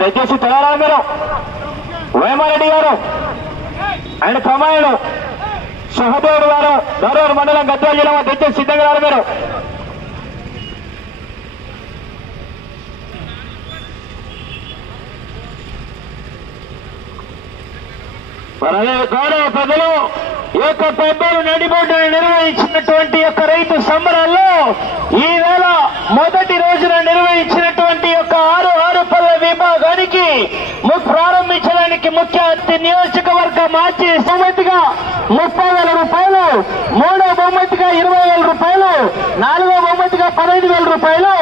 దయచేసి తెలంగాణ గారు వేమారెడ్డి గారు అండ్ కమాయుడు సహదేవుడు గారు దరూరు మండలం గద్వాల జిల్లా దయచేసి సిద్ధంగా గారు గౌరవ ప్రజలు ఈ యొక్క పెద్దలు నడిబొడ్డును నిర్వహించినటువంటి యొక్క రైతు సంబరాల్లో ఈవేళ మొదటి రోజున నిర్వహించినటువంటి యొక్క 6 పళ్ళ విభాగానికి ప్రారంభించడానికి ముఖ్య అతిథి నియోజకవర్గ మాజీ బహుమతిగా 30,000 రూపాయలు, 3వ బహుమతిగా 20,000 రూపాయలు, 4వ బహుమతిగా 15,000 రూపాయలు,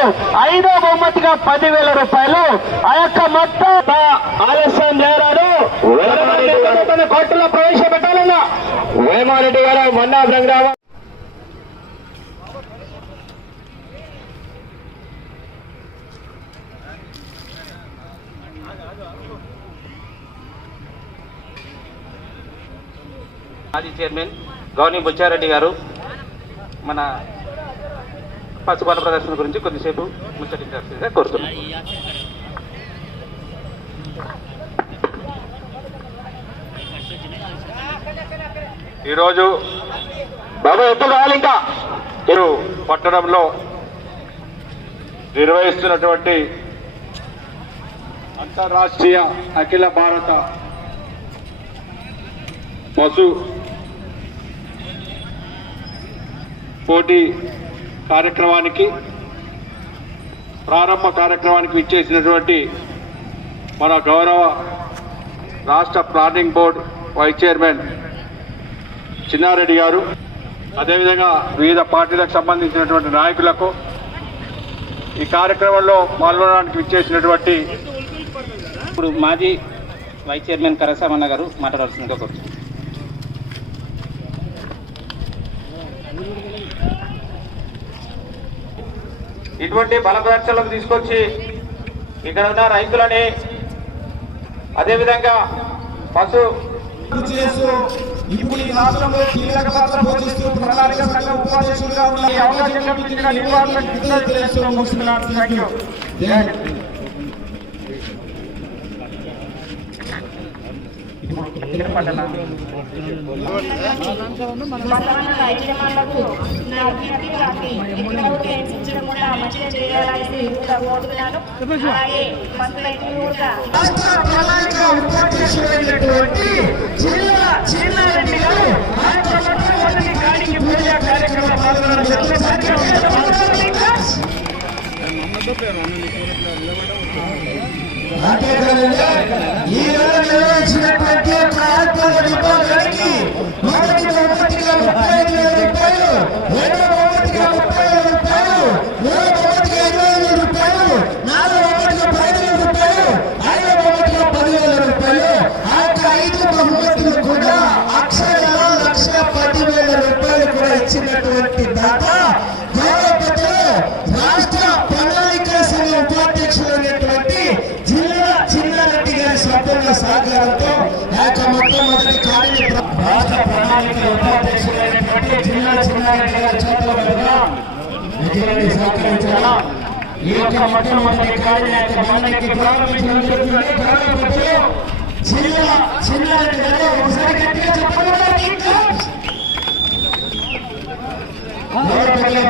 5వ బహుమతిగా 10,000 రూపాయలు. ఆ యొక్క మొత్తం ఆలస్యం చేరారు కోర్టులో ప్రవేశపెట్టాలన్నా వేమారెడ్డి గారు మొన్న గ్రామ మాజీ చైర్మన్ గౌని బుచ్చారెడ్డి గారు మన పసుపాల ప్రదర్శన గురించి కొద్దిసేపు ముచ్చటించాల్సిందిగా కోరుతున్నాం. ఈరోజు బాబు ఎప్పుడు రావాలి ఇంకా పట్టణంలో నిర్వహిస్తున్నటువంటి అంతర్రాష్ట్రీయ అఖిల భారత పశు పోటీ కార్యక్రమానికి ప్రారంభ కార్యక్రమానికి విచ్చేసినటువంటి మన గౌరవ రాష్ట్ర planning board vice chairman Chinnareddy గారు, అదేవిధంగా వివిధ పార్టీలకు సంబంధించినటువంటి నాయకులకు ఈ కార్యక్రమంలో పాల్గొనడానికి విచ్చేసినటువంటి ఇప్పుడు మాజీ వైస్ చైర్మన్ కరసామన్న గారు మాట్లాడాల్సిందిగా కోరుతున్నాను. ఇటువంటి బల ప్రదర్శనలకు తీసుకొచ్చి ఇక్కడ ఉన్న రైతులని అదేవిధంగా పశు ఇప్పుడు ఈ రాష్ట్రంలో కీలక పాత్ర పోషిస్తూ ప్రణాళిక సంఘ ఉపాధ్యక్షులుగా ఉన్న ఈ అవకాశం కల్పించిన నిర్వాహకులకు ముగిస్తున్నాను. చిన్నారెడ్డి గారు కాడికి పూజా కార్యక్రమం నిర్వహించినటువంటి విభాగానికి మొదటి బహుమతిగా 35,000 రూపాయలు, 2వ బహుమతిగా 30,000 రూపాయలు, 3వ బహుమతిగా 20,000 రూపాయలు, 4వ బహుమతిగా 15,000 రూపాయలు, 5వ బహుమతిగా 10,000 రూపాయలు. ఆ యొక్క 5 బహుమతులు కూడా అక్షర 1,10,000 రూపాయలు కూడా ఇచ్చినటువంటి దాత గౌరవ పెద్దలు రాష్ట్ర ప్రణాళిక సంఘ ఉపాధ్యక్షులైనటువంటి చిన్నారెడ్డి గారి స్వతంత్ర సహకారంతో ఆ యొక్క మొట్టమొదటి రాష్ట్ర ప్రణాళిక ఉపాధ్యక్షులైనటువంటి చిన్నారెడ్డి గారి చేతుల మీదుగా విజయాన్ని సహకరించాలా. ఈ యొక్క మొట్టమొదటి కార్యక్రమానికి ప్రారంభించినటువంటి చిన్నారెడ్డి గారు ఒకసారి గట్టిగా చెప్పగలరా?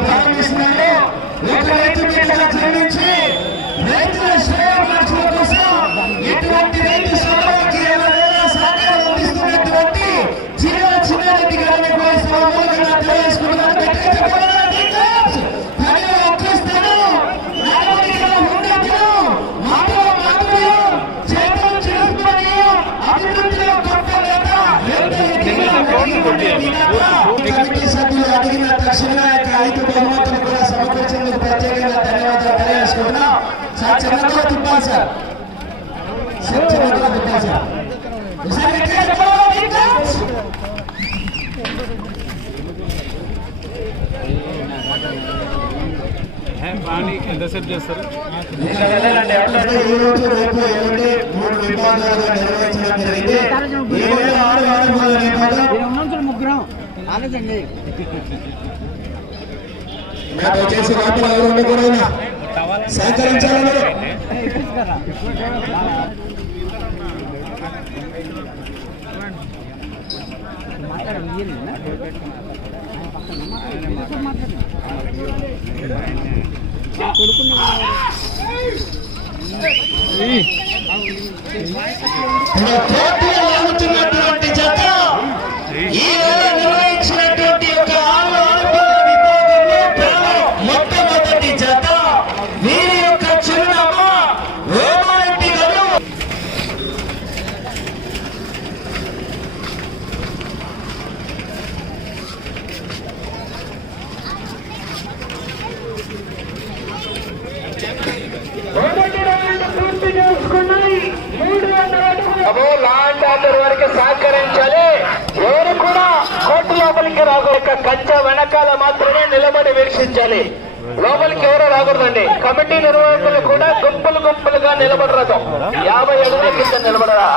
ప్రారంభిస్తున్నారు. ఒక రైతు బిడ్డగా జన్మించి రైతుల శ్రేయోభిలాషుల కోసం ఎటువంటి రైతు సభకి సహకారం అందిస్తున్నటువంటి చిన్నారెడ్డి గారిని తెలియజేసుకున్నారు. కమిటీ సభ్యులు అడిగిన తక్షణమే 5 బహుమతులు కూడా సమకూర్చేందుకు ప్రత్యేకంగా ధన్యవాదాలు తెలియజేసుకుంటున్నాం. సార్ చిన్నగా తిప్పాలి సార్, చిన్నగా తిప్పాలి సార్. ఎంతసేపు చేస్తారు? ఈరోజు రేపు 3 విభాగాలుగా నిర్వహించడం జరిగింది. వచ్చేసి లోపల ఎవరు ఉండకూడదు. సహకరించాలని పోటీలో లాగుతున్నటువంటి జత ఈ నెల నిర్వహించినటువంటి ఒక మొట్టమొదటి జత వీరి యొక్క చిరునామా రోమారెడ్డి గారు. లాండ్ ఆర్డర్ వరకు సహకరించాలి. ఎవరు కూడా కోర్టు లోపలికి రాకూడదు. కంచె వెనకాల మాత్రమే నిలబడి వీక్షించాలి. లోపలికి ఎవరో రాకూడదండి. కమిటీ నిర్వాహకులు కూడా గుంపులు గుంపులుగా నిలబడరాదు. 50 అడుగుల కింద నిలబడరా.